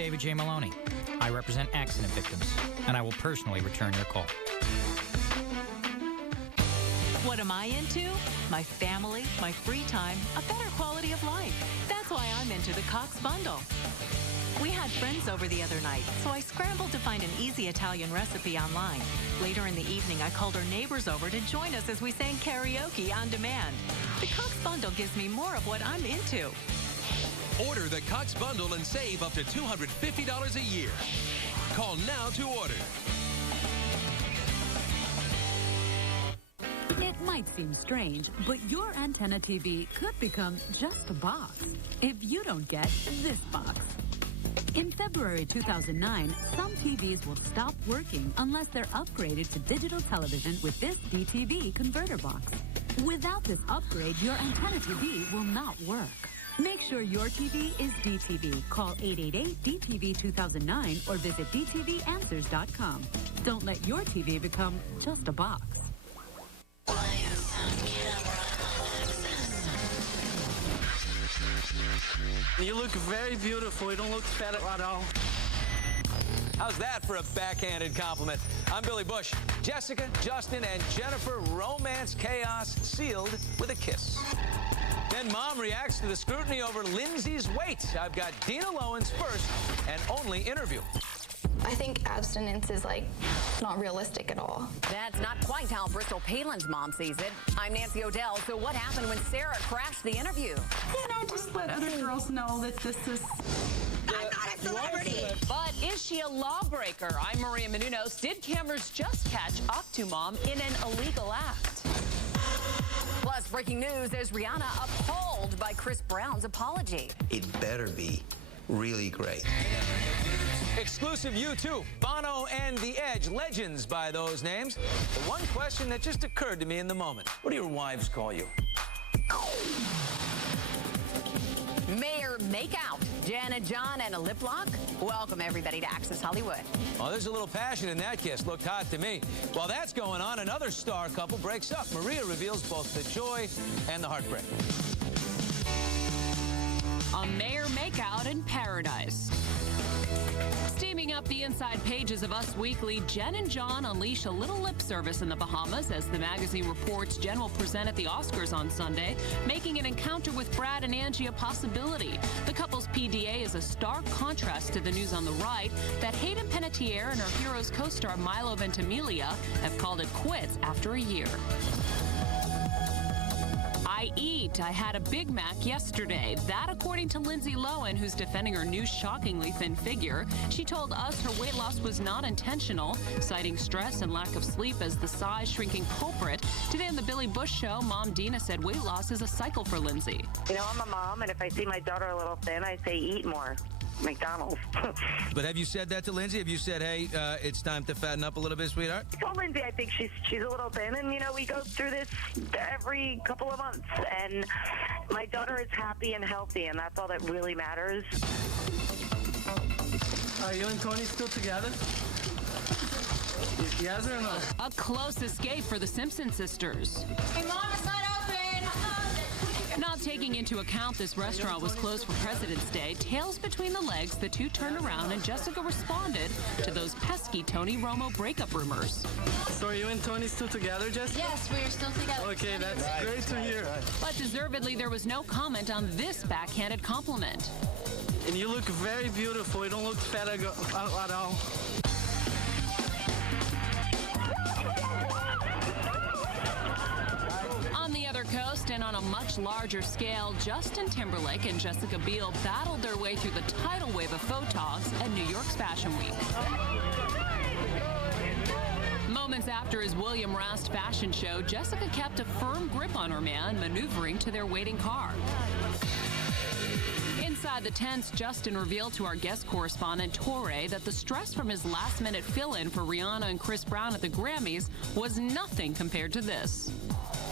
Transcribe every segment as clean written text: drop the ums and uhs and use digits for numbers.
David J. Maloney. I represent accident victims, and I will personally return your call. What am I into? My family, my free time, a better quality of life. That's why I'm into the Cox Bundle. We had friends over the other night, so I scrambled to find an easy Italian recipe online. Later in the evening, I called our neighbors over to join us as we sang karaoke on demand. The Cox Bundle gives me more of what I'm into. Order the Cox Bundle and save up to $250 a year. Call now to order. It might seem strange, but your antenna TV could become just a box if you don't get this box. In February 2009, some TVs will stop working unless they're upgraded to digital television with this DTV converter box. Without this upgrade, your antenna TV will not work. Make sure your TV is DTV. Call 888-DTV-2009 or visit dtvanswers.com. Don't let your TV become just a box. You look very beautiful. You don't look fat at all. How's that for a backhanded compliment? I'm Billy Bush. Jessica, Justin, and Jennifer, romance chaos sealed with a kiss. Then Mom reacts to the scrutiny over Lindsay's weight. I've got Dina Lohan's first and only interview. I think abstinence is, not realistic at all. That's not quite how Bristol Palin's mom sees it. I'm Nancy O'Dell. So what happened when Sarah crashed the interview? Just let other girls know that this is... I'm not a celebrity. But is she a lawbreaker? I'm Maria Menounos. Did cameras just catch up to Mom in an illegal act? Plus, breaking news, is Rihanna appalled by Chris Brown's apology? It better be really great. Exclusive U2, Bono and The Edge, legends by those names. The one question that just occurred to me in the moment. What do your wives call you? Mayor Makeout, Jan and John, and a lip lock. Welcome, everybody, to Access Hollywood. Well, there's a little passion in that kiss. Looked hot to me. While that's going on, another star couple breaks up. Maria reveals both the joy and the heartbreak. A mayor makeout in paradise. Steaming up the inside pages of Us Weekly, Jen and John unleash a little lip service in the Bahamas as the magazine reports Jen will present at the Oscars on Sunday, making an encounter with Brad and Angie a possibility. The couple's PDA is a stark contrast to the news on the right that Hayden Panettiere and her hero's co-star Milo Ventimiglia have called it quits after a year. I had a Big Mac yesterday. That, according to Lindsay Lohan, who's defending her new shockingly thin figure. She told us her weight loss was not intentional, citing stress and lack of sleep as the size-shrinking culprit. Today on the Billy Bush Show, Mom Dina said weight loss is a cycle for Lindsay. I'm a mom, and if I see my daughter a little thin, I say eat more. McDonald's. But have you said that to Lindsay? Have you said, hey, it's time to fatten up a little bit, sweetheart? I told Lindsay I think she's a little thin, and, we go through this every couple of months, and my daughter is happy and healthy, and that's all that really matters. Are you and Tony still together? Yes or no? A close escape for the Simpson sisters. Hey, Mom, it's not open! Not taking into account this restaurant was closed for President's Day, tails between the legs, the two turned around and Jessica responded to those pesky Tony Romo breakup rumors. So are you and Tony still together, Jessica? Yes, we are still together. Okay, that's great to hear. But deservedly, there was no comment on this backhanded compliment. And you look very beautiful. You don't look fat at all. On the other coast and on a much larger scale, Justin Timberlake and Jessica Biel battled their way through the tidal wave of photogs at New York's Fashion Week. Moments after his William Rast fashion show, Jessica kept a firm grip on her man, maneuvering to their waiting car. Inside the tents, Justin revealed to our guest correspondent, Torre, that the stress from his last-minute fill-in for Rihanna and Chris Brown at the Grammys was nothing compared to this.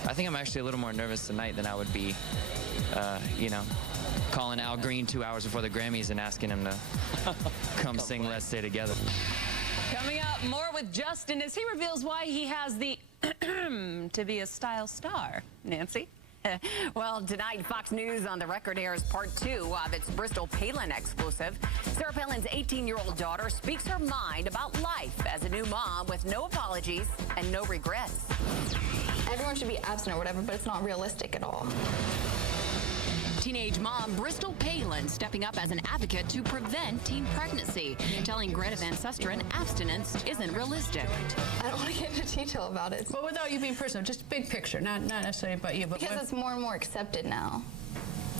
I think I'm actually a little more nervous tonight than I would be, calling Al Green 2 hours before the Grammys and asking him to come sing Let's Stay Together. Coming up, more with Justin as he reveals why he has the to be a style star. Nancy? Well, tonight, Fox News on the Record airs part 2 of its Bristol Palin exclusive. Sarah Palin's 18-year-old daughter speaks her mind about life as a new mom with no apologies and no regrets. Everyone should be abstinent or whatever, but it's not realistic at all. Teenage mom Bristol Palin stepping up as an advocate to prevent teen pregnancy, telling Greta Van Susteren abstinence isn't realistic. I don't want to get into detail about it. But without you being personal, just big picture, not necessarily about you. But because it's more and more accepted now.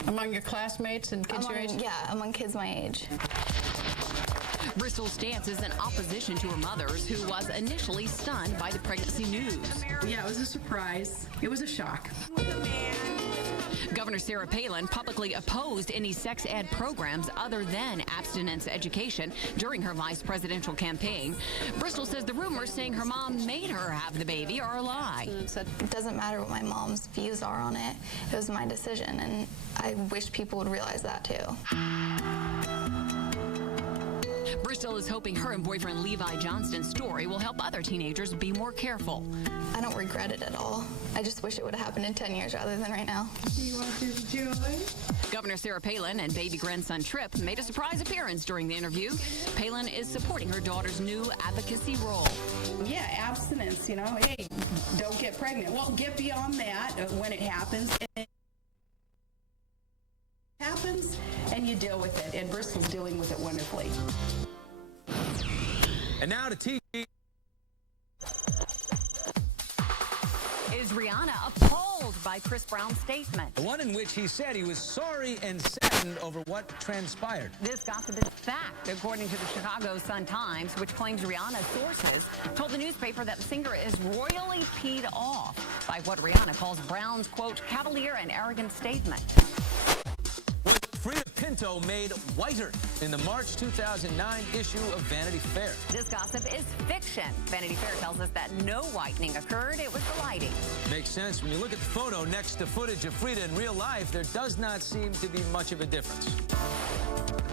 Among your classmates and kids your age? Yeah, among kids my age. Bristol's stance is in opposition to her mother's, who was initially stunned by the pregnancy news. Yeah, it was a surprise. It was a shock. Governor Sarah Palin publicly opposed any sex ed programs other than abstinence education during her vice presidential campaign. Bristol says the rumors saying her mom made her have the baby are a lie. It doesn't matter what my mom's views are on it. It was my decision, and I wish people would realize that too. Bristol is hoping her and boyfriend Levi Johnston's story will help other teenagers be more careful. I don't regret it at all. I just wish it would have happened in 10 years rather than right now. You want this joy? Governor Sarah Palin and baby grandson Tripp made a surprise appearance during the interview. Palin is supporting her daughter's new advocacy role. Yeah, abstinence, you know. Hey, don't get pregnant. Well, get beyond that when it happens. And you deal with it, and Bristol's dealing with it wonderfully. And now to TV. Is Rihanna appalled by Chris Brown's statement? The one in which he said he was sorry and saddened over what transpired. This gossip is fact, according to the Chicago Sun-Times, which claims Rihanna's sources told the newspaper that the singer is royally peed off by what Rihanna calls Brown's, quote, cavalier and arrogant statement. Frida Pinto made whiter in the March 2009 issue of Vanity Fair. This gossip is fiction. Vanity Fair tells us that no whitening occurred. It was the lighting. Makes sense. When you look at the photo next to footage of Frida in real life, there does not seem to be much of a difference.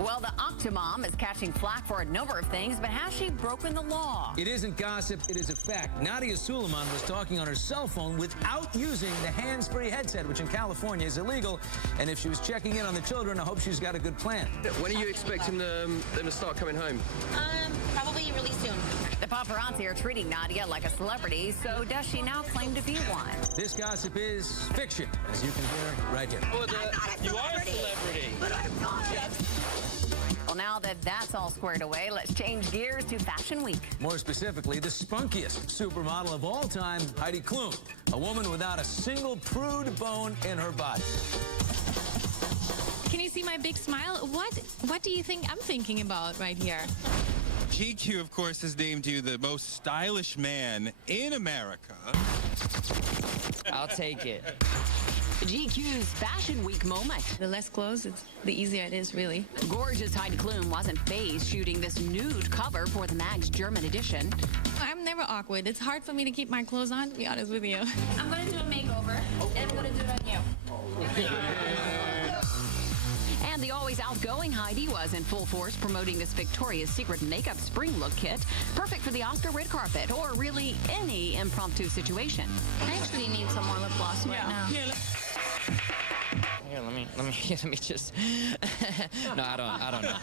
Well, the Octomom is catching flack for a number of things, but has she broken the law? It isn't gossip, it is a fact. Nadia Suleiman was talking on her cell phone without using the hands-free headset, which in California is illegal. And if she was checking in on the children, I hope she's got a good plan. When are you expecting them to start coming home? Probably really soon. The paparazzi are treating Nadia like a celebrity, so does she now claim to be one? This gossip is fiction, as you can hear right here. I'm not a celebrity, you are a celebrity. But I'm not. Well, now that that's all squared away, let's change gears to Fashion Week. More specifically, the spunkiest supermodel of all time, Heidi Klum, a woman without a single prude bone in her body. Can you see my big smile? What do you think I'm thinking about right here? GQ, of course, has named you the most stylish man in America. I'll take it. GQ's Fashion Week moment. The less clothes, the easier it is, really. Gorgeous Heidi Klum wasn't phased shooting this nude cover for the mag's German edition. I'm never awkward. It's hard for me to keep my clothes on, to be honest with you. I'm going to do a makeover, and I'm going to do it on you. And the always outgoing Heidi was in full force promoting this Victoria's Secret makeup spring look kit, perfect for the Oscar red carpet or really any impromptu situation. I actually need some more lip gloss right now. Here, let me just. No, I don't know.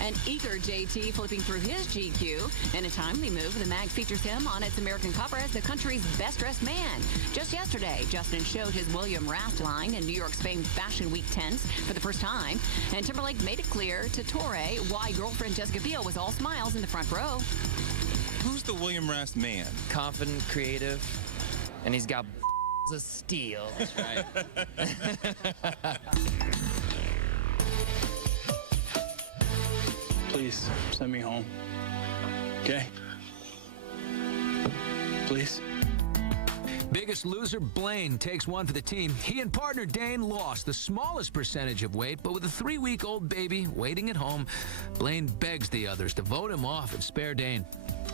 An eager JT flipping through his GQ. In a timely move, the mag features him on its American cover as the country's best-dressed man. Just yesterday, Justin showed his William Rast line in New York's famed Fashion Week tents for the first time, and Timberlake made it clear to Torre why girlfriend Jessica Biel was all smiles in the front row. Who's the William Rast man? Confident, creative, and he's got of steel. That's right. Please, send me home. Okay? Please? Biggest Loser, Blaine, takes one for the team. He and partner Dane lost the smallest percentage of weight, but with a 3-week-old baby waiting at home, Blaine begs the others to vote him off and spare Dane.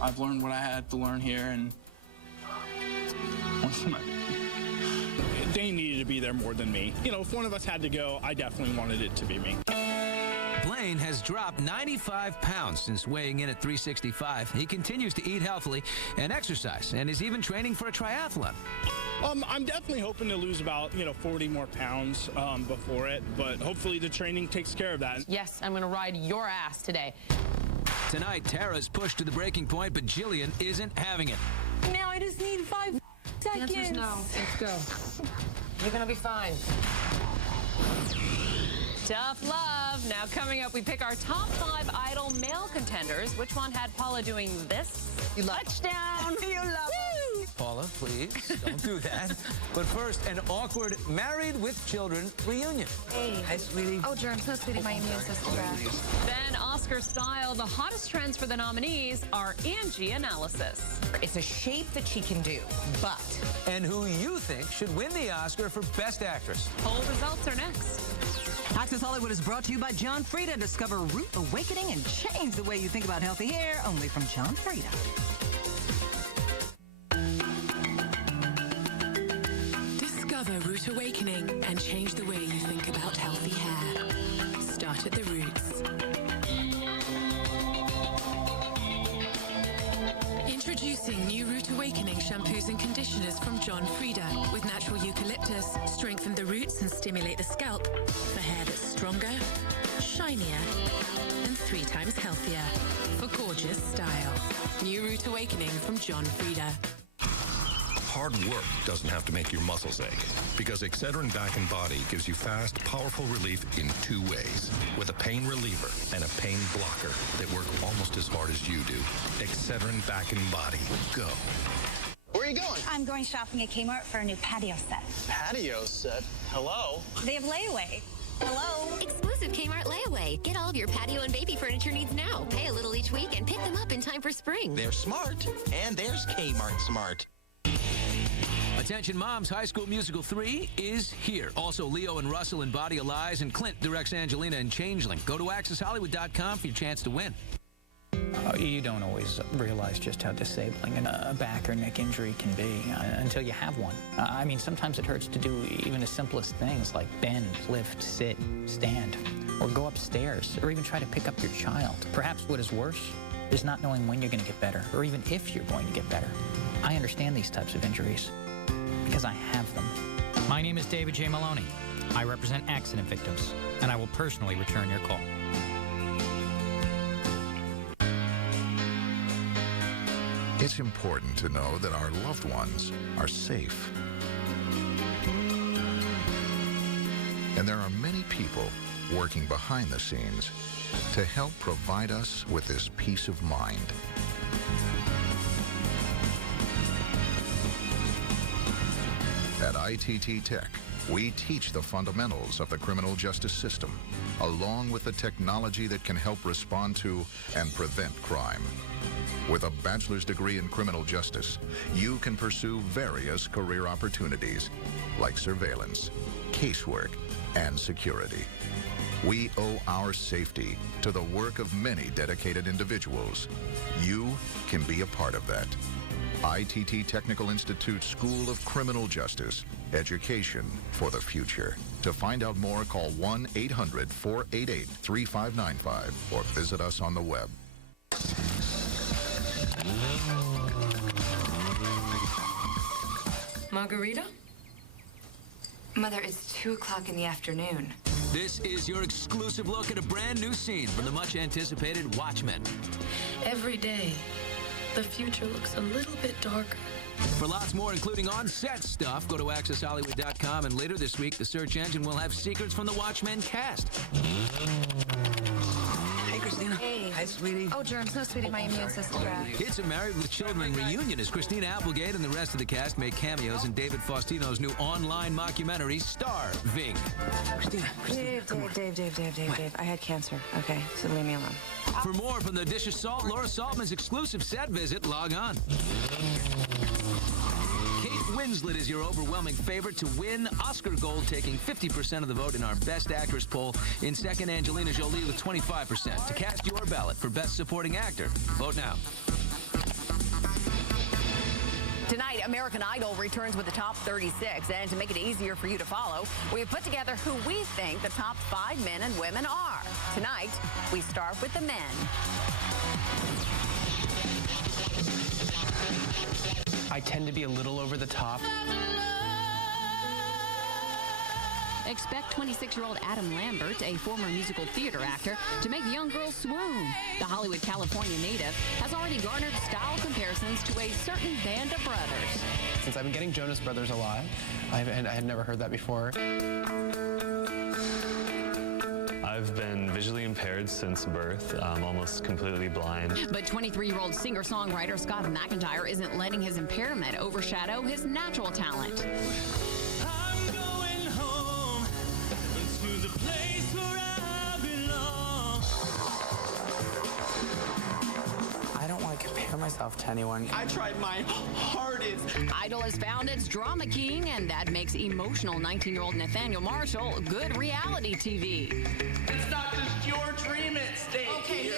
I've learned what I had to learn here, and Dane needed to be there more than me. You know, if one of us had to go, I definitely wanted it to be me. Blaine has dropped 95 pounds since weighing in at 365. He continues to eat healthily and exercise, and is even training for a triathlon. I'm definitely hoping to lose about, 40 more pounds before it, but hopefully the training takes care of that. Yes, I'm going to ride your ass today. Tonight, Tara's pushed to the breaking point, but Jillian isn't having it. Now I just need 5 seconds. The answer's no. Let's go. You're going to be fine. Tough love. Now coming up, we pick our top 5 idol male contenders. Which one had Paula doing this? You love Touchdown. You love Woo! Paula, please, don't do that. But first, an awkward married with children reunion. Hey. Hi, sweetie. Oh, germs. No, sweetie, my immune system. Then Oscar style, the hottest trends for the nominees are Angie analysis. It's a shape that she can do, but... And who you think should win the Oscar for Best Actress. Poll results are next. Access Hollywood is brought to you by John Frieda. Discover Root Awakening and change the way you think about healthy hair, only from John Frieda. Discover Root Awakening and change the way you think about healthy hair. Start at the roots. Introducing new Root Awakening shampoos and conditioners from John Frieda with natural eucalyptus. Strengthen the roots and stimulate the scalp for hair that's stronger, shinier, and 3 times healthier for gorgeous style. New Root Awakening from John Frieda. Hard work doesn't have to make your muscles ache, because Excedrin Back and Body gives you fast, powerful relief in 2 ways, with a pain reliever and a pain blocker that work almost as hard as you do. Excedrin Back and Body. Go. Where are you going? I'm going shopping at Kmart for a new patio set. Patio set? Hello? They have layaway. Hello? Exclusive Kmart layaway. Get all of your patio and baby furniture needs now. Pay a little each week and pick them up in time for spring. They're smart. And there's Kmart smart. Attention moms, High School Musical 3 is here. Also, Leo and Russell in Body of Lies, and Clint directs Angelina in Changeling. Go to accesshollywood.com for your chance to win. You don't always realize just how disabling a back or neck injury can be until you have one. I mean, sometimes it hurts to do even the simplest things like bend, lift, sit, stand, or go upstairs, or even try to pick up your child. Perhaps what is worse is not knowing when you're going to get better, or even if you're going to get better. I understand these types of injuries because I have them. My name is David J. Maloney. I represent accident victims, and I will personally return your call. It's important to know that our loved ones are safe. And there are many people working behind the scenes to help provide us with this peace of mind. At ITT Tech, we teach the fundamentals of the criminal justice system, along with the technology that can help respond to and prevent crime. With a bachelor's degree in criminal justice, you can pursue various career opportunities like surveillance, casework, and security. We owe our safety to the work of many dedicated individuals. You can be a part of that. ITT Technical Institute School of Criminal Justice, education for the future. To find out more, call 1-800-488-3595 or visit us on the web. Margarita? Mother, it's 2 o'clock in the afternoon. This is your exclusive look at a brand new scene from the much-anticipated Watchmen. Every day, the future looks a little bit darker. For lots more, including on-set stuff, go to accesshollywood.com, and later this week, the search engine will have secrets from the Watchmen cast. Hey, Christina. Hey. Hi, sweetie. Oh, germs. No, sweetie, my immune system. It's a Married with Children reunion as Christina Applegate and the rest of the cast make cameos in David Faustino's new online mockumentary, Starving. Christina. Dave. I had cancer. Okay, so leave me alone. For more from the Dish of Salt, Laura Saltman's exclusive set visit, log on. Kate Winslet is your overwhelming favorite to win Oscar Gold, taking 50% of the vote in our Best Actress poll. In second, Angelina Jolie with 25%. To cast your ballot for Best Supporting Actor, vote now. Tonight, American Idol returns with the top 36. And to make it easier for you to follow, we have put together who we think the top 5 men and women are. Tonight, we start with the men. I tend to be a little over the top. Expect 26-year-old Adam Lambert, a former musical theater actor, to make young girls swoon. The Hollywood, California native has already garnered style comparisons to a certain band of brothers. Since I've been getting Jonas Brothers a lot, I had never heard that before. I've been visually impaired since birth. I'm almost completely blind. But 23-year-old singer-songwriter Scott McIntyre isn't letting his impairment overshadow his natural talent. I don't want to compare myself to anyone. I tried my hardest. Idol has found its drama king, and that makes emotional 19-year-old Nathaniel Marshall good reality TV. It's not just your dream, it stays here.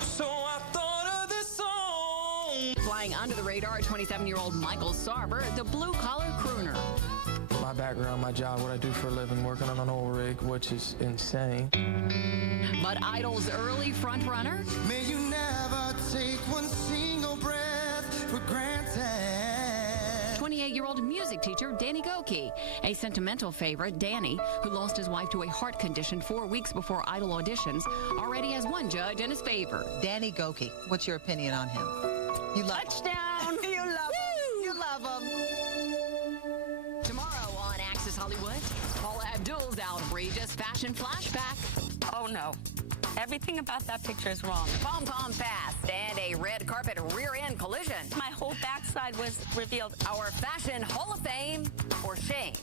So I thought of this song. Flying under the radar, 27-year-old Michael Sarver, the blue-collar crooner. My background, my job, what I do for a living, working on an oil rig, which is insane. But Idol's early frontrunner? May you never take one single breath for granted. 28-year-old music teacher Danny Goki. A sentimental favorite, Danny, who lost his wife to a heart condition 4 weeks before Idol auditions, already has one judge in his favor. Danny Goki, what's your opinion on him? You love Touchdown! You love him. You love him. Tomorrow on Access Hollywood, Paula Abdul's outrageous fashion flashback. Oh, no. Everything about that picture is wrong. Pom-pom fast and a red carpet rear-end collision. My whole backside was revealed. Our Fashion Hall of Fame or shame.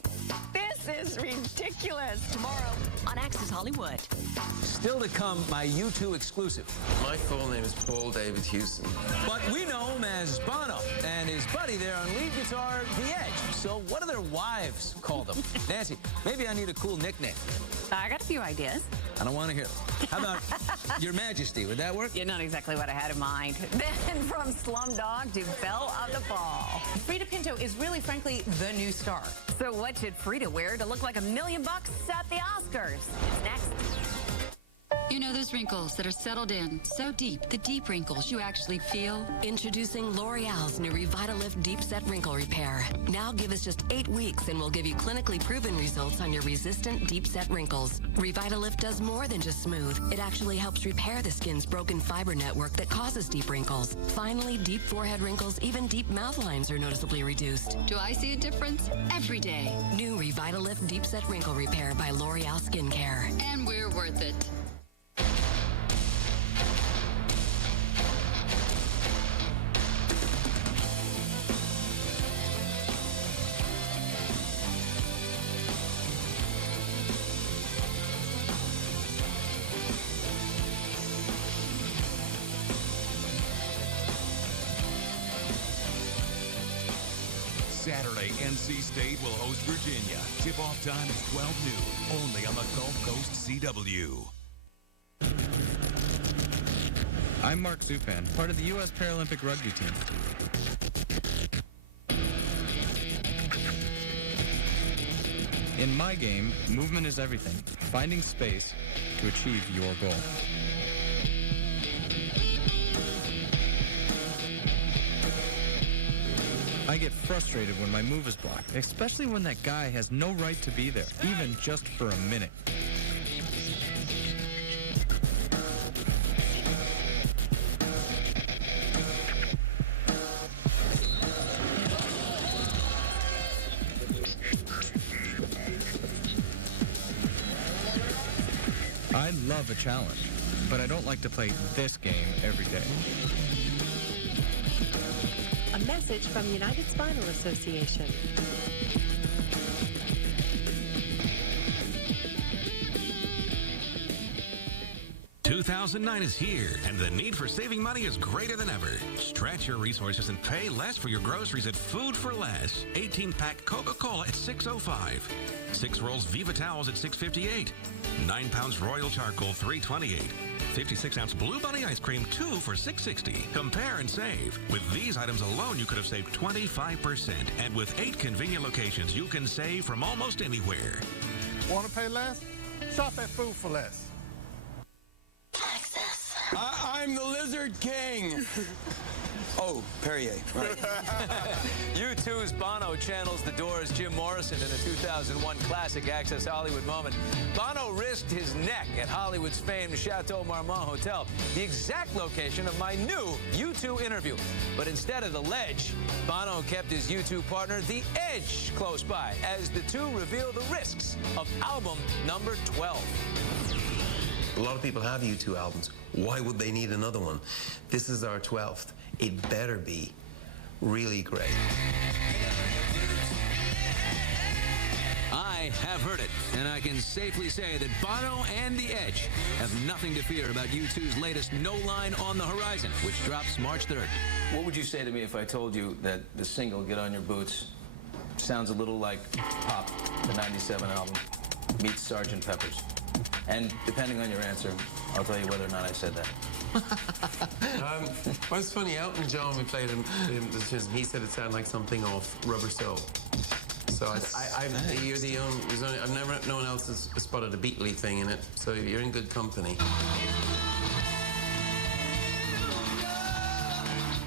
This is ridiculous. Tomorrow on Access Hollywood. Still to come, my U2 exclusive. My full name is Paul David Houston. But we know him as Bono and his buddy there on lead guitar, The Edge. So what do their wives call them? Nancy, maybe I need a cool nickname. I got a few ideas. I don't want to hear them. How about Your Majesty? Would that work? You're not exactly what I had in mind. Then from Slumdog to Belle of the Ball. Frida Pinto is really, frankly, the new star. So what should Frida wear to look like $1 million at the Oscars? Next. You know those wrinkles that are settled in so deep, the deep wrinkles you actually feel? Introducing L'Oreal's new Revitalift Deep Set Wrinkle Repair. Now give us just 8 weeks and we'll give you clinically proven results on your resistant deep set wrinkles. Revitalift does more than just smooth. It actually helps repair the skin's broken fiber network that causes deep wrinkles. Finally, deep forehead wrinkles, even deep mouth lines are noticeably reduced. Do I see a difference? Every day. New Revitalift Deep Set Wrinkle Repair by L'Oreal Skincare. And we're worth it. Saturday, NC State will host Virginia. Tip-off time is 12 noon, only on the Gulf Coast CW. I'm Mark Zupan, part of the U.S. Paralympic rugby team. In my game, movement is everything. Finding space to achieve your goal. I get frustrated when my move is blocked, especially when that guy has no right to be there, even just for a minute. I love a challenge, but I don't like to play this game every day. A message from United Spinal Association. $2009 is here, and the need for saving money is greater than ever. Stretch your resources and pay less for your groceries at Food for Less. 18-pack Coca-Cola at $6.05. 6 rolls Viva Towels at $6.58. 9 pounds Royal Charcoal, $3.28. 56-ounce Blue Bunny ice cream, 2 for $6.60. Compare and save. With these items alone, you could have saved 25%. And with 8 convenient locations, you can save from almost anywhere. Want to pay less? Shop at Food for Less. I'm the Lizard King. Oh, Perrier. Right. U2's Bono channels The Doors' Jim Morrison in a 2001 classic Access Hollywood moment. Bono risked his neck at Hollywood's famed Chateau Marmont Hotel, the exact location of my new U2 interview. But instead of the ledge, Bono kept his U2 partner, The Edge, close by, as the two reveal the risks of album number 12. A lot of people have U2 albums. Why would they need another one? This is our 12th. It better be really great. I have heard it, and I can safely say that Bono and The Edge have nothing to fear about U2's latest No Line on the Horizon, which drops March 3rd. What would you say to me if I told you that the single Get On Your Boots sounds a little like Pop, the 97 album, meets Sgt. Pepper's? And depending on your answer, I'll tell you whether or not I said that. Well, it's funny, Elton John, we played him, he said it sounded like something off Rubber Soul. So you're the only, I've never, no one else has spotted a Beatley thing in it, so you're in good company.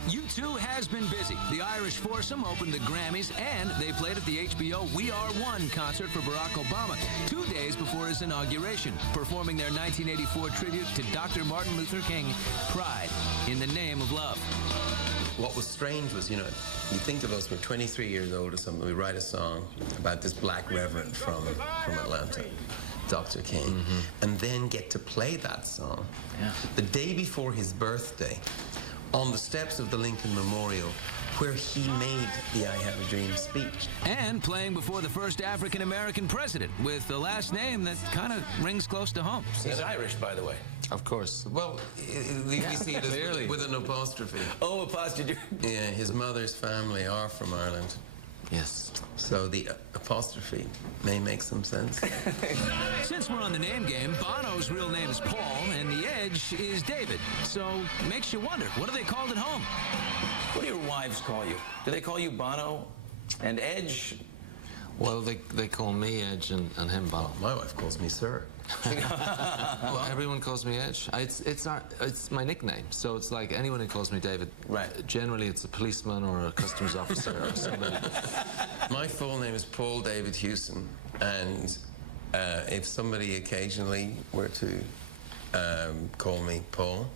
U2 has been busy. The Irish foursome opened the Grammys, and they played at the HBO We Are One concert for Barack Obama 2 days before his inauguration, performing their 1984 tribute to Dr. Martin Luther King, Pride in the Name of Love. What was strange was, you think of us, we're 23 years old or something, we write a song about this black reverend from Atlanta, Dr. King, and then get to play that song the day before his birthday, on the steps of the Lincoln Memorial, where he made the I Have a Dream speech. And playing before the first African-American president, with a last name that kind of rings close to home. He's Irish, by the way. Of course. Well, we see it as with an apostrophe. Oh, apostrophe. Yeah, his mother's family are from Ireland. Yes. So the apostrophe may make some sense. Since we're on the name game, Bono's real name is Paul, and The Edge is David. So makes you wonder, what are they called at home? What do your wives call you? Do they call you Bono and Edge? Well, they call me Edge and him Bono. My wife calls me Sir. Well, everyone calls me Edge. It's my nickname, so it's like anyone who calls me David. Right. Generally, it's a policeman or a customs officer or somebody. My full name is Paul David Hewson, and if somebody occasionally were to call me Paul,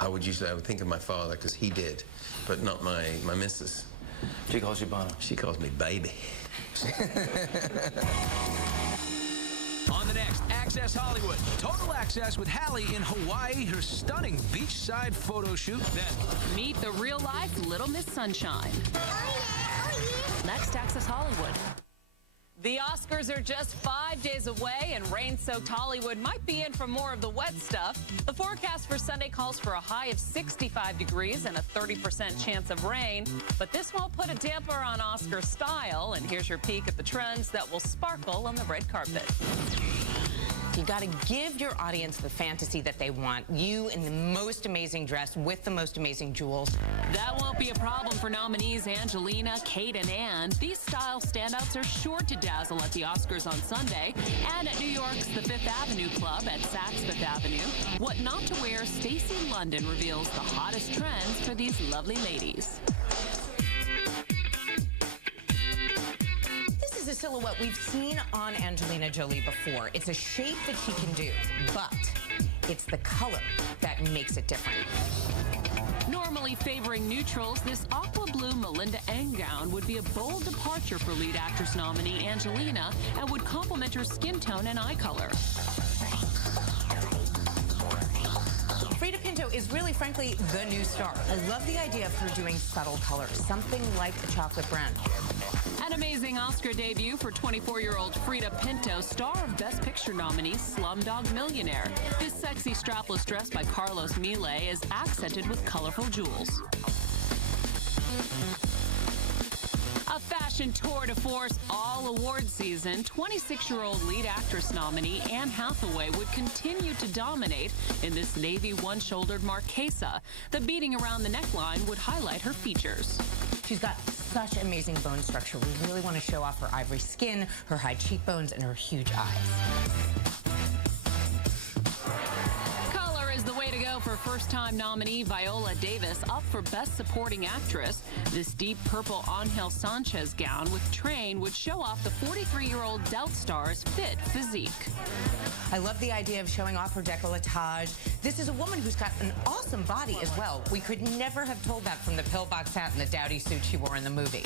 I would think of my father, because he did, but not my missus. She calls you Bono. She calls me baby. On the next Access Hollywood, total access with Hallie in Hawaii, her stunning beachside photo shoot. Then meet the real-life Little Miss Sunshine. Next Access Hollywood. The Oscars are just 5 days away, and rain-soaked Hollywood might be in for more of the wet stuff. The forecast for Sunday calls for a high of 65 degrees and a 30% chance of rain. But this won't put a damper on Oscar style. And here's your peek at the trends that will sparkle on the red carpet. You got to give your audience the fantasy that they want. You in the most amazing dress with the most amazing jewels. That won't be a problem for nominees Angelina, Kate, and Anne. These style standouts are sure to dazzle at the Oscars on Sunday. And at New York's the Fifth Avenue Club at Saks Fifth Avenue, what not to wear, Stacey London reveals the hottest trends for these lovely ladies. This is a silhouette we've seen on Angelina Jolie before. It's a shape that she can do, but it's the color that makes it different. Normally favoring neutrals, this aqua blue Melinda Ng gown would be a bold departure for lead actress nominee Angelina and would complement her skin tone and eye color. Frida Pinto is really, frankly, the new star. I love the idea of her doing subtle colors, something like a chocolate brown. An amazing Oscar debut for 24-year-old Frida Pinto, star of Best Picture nominee Slumdog Millionaire. This sexy strapless dress by Carlos Mille is accented with colorful jewels. A fashion Fashion tour de force all award season, 26-year-old lead actress nominee Anne Hathaway would continue to dominate in this navy one-shouldered Marquesa. The beading around the neckline would highlight her features. She's got such amazing bone structure. We really want to show off her ivory skin, her high cheekbones, and her huge eyes. Color is the way to go for first-time nominee Viola Davis, up for Best Supporting Actress. This deep purple Ángel Sanchez gown with train would show off the 43-year-old Doubt star's fit physique. I love the idea of showing off her décolletage. This is a woman who's got an awesome body as well. We could never have told that from the pillbox hat and the dowdy suit she wore in the movie.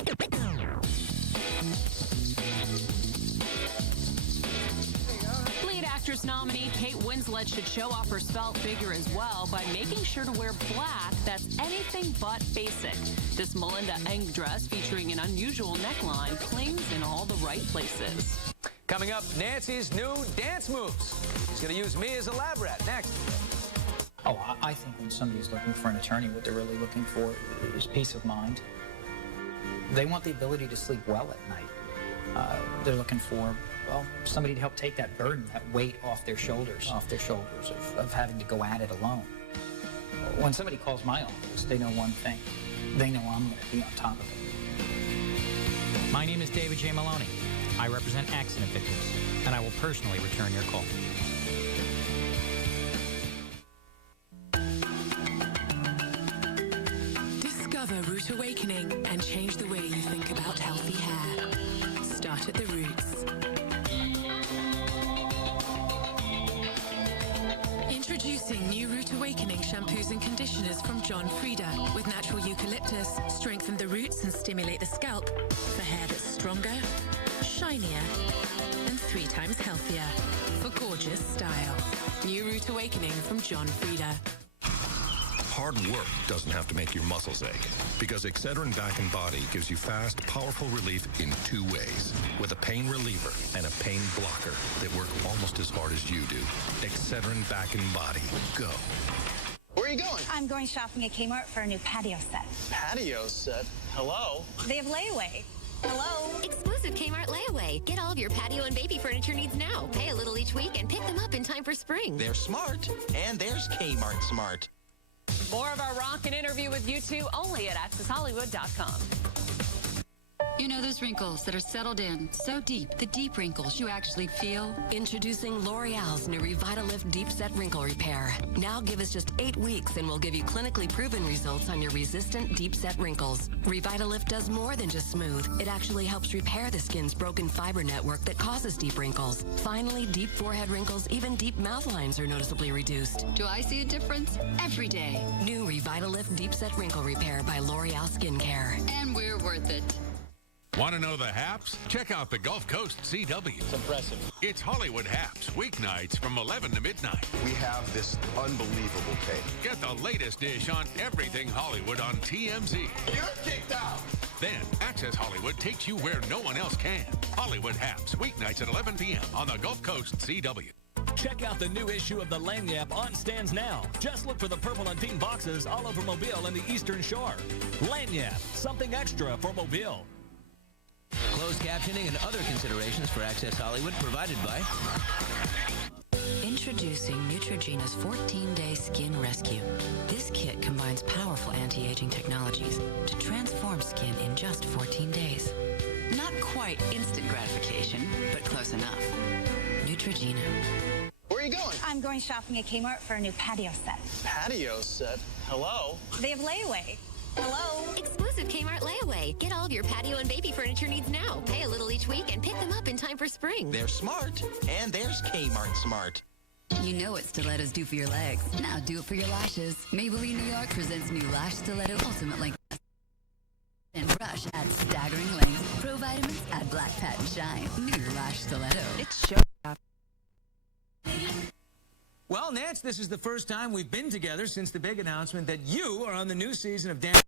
Lead actress nominee Kate Winslet should show off her svelte figure as well by making sure to wear black that's anything but basic. This Melinda Eng dress featuring an unusual neckline clings in all the right places. Coming up, Nancy's new dance moves. She's going to use me as a lab rat next. Oh, I think when somebody's looking for an attorney, what they're really looking for is peace of mind. They want the ability to sleep well at night. They're looking for, well, somebody to help take that burden, that weight off their shoulders of having to go at it alone. When somebody calls my office, they know one thing. They know I'm going to be on top of it. My name is David J. Maloney. I represent accident victims, and I will personally return your call. Discover Root Awakening and change the way you think about healthy hair. Start at the roots. Introducing new Root Awakening shampoos and conditioners from John Frieda. With natural eucalyptus, strengthen the roots and stimulate the scalp for hair that's stronger, shinier, and 3 times healthier for gorgeous style. New Root Awakening from John Frieda. Hard work doesn't have to make your muscles ache, because Excedrin Back and Body gives you fast, powerful relief in 2 ways, with a pain reliever and a pain blocker that work almost as hard as you do. Excedrin Back and Body. Go. Where are you going? I'm going shopping at Kmart for a new patio set. Patio set? Hello? They have layaway. Hello? Exclusive Kmart layaway. Get all of your patio and baby furniture needs now. Pay a little each week and pick them up in time for spring. They're smart. And there's Kmart Smart. More of our rockin' interview with you two only at AccessHollywood.com. You know those wrinkles that are settled in so deep, the deep wrinkles you actually feel? Introducing L'Oreal's new Revitalift Deep Set Wrinkle Repair. Now give us just 8 weeks and we'll give you clinically proven results on your resistant deep set wrinkles. Revitalift does more than just smooth. It actually helps repair the skin's broken fiber network that causes deep wrinkles. Finally, deep forehead wrinkles, even deep mouth lines are noticeably reduced. Do I see a difference? Every day. New Revitalift Deep Set Wrinkle Repair by L'Oreal Skincare. And we're worth it. Want to know the haps? Check out the Gulf Coast CW. It's impressive. It's Hollywood Haps, weeknights from 11 to midnight. We have this unbelievable tape. Get the latest dish on everything Hollywood on TMZ. You're kicked out. Then Access Hollywood takes you where no one else can. Hollywood Haps, weeknights at 11 p.m. on the Gulf Coast CW. Check out the new issue of the Lagniappe on stands now. Just look for the purple and pink boxes all over Mobile and the Eastern Shore. Lagniappe, something extra for Mobile. Closed captioning and other considerations for Access Hollywood provided by... Introducing Neutrogena's 14-Day Skin Rescue. This kit combines powerful anti-aging technologies to transform skin in just 14 days. Not quite instant gratification, but close enough. Neutrogena. Where are you going? I'm going shopping at Kmart for a new patio set. Patio set? Hello? They have layaway. Hello? Exclusive Kmart layaway. Get all of your patio and baby furniture needs now. Pay a little each week and pick them up in time for spring. They're smart. And there's Kmart Smart. You know what stilettos do for your legs. Now do it for your lashes. Maybelline New York presents new Lash Stiletto Ultimate Length. And Brush adds staggering length. Pro Vitamins add black patent shine. New Lash Stiletto. It's show off. Well, Nance, this is the first time we've been together since the big announcement that you are on the new season of Dance.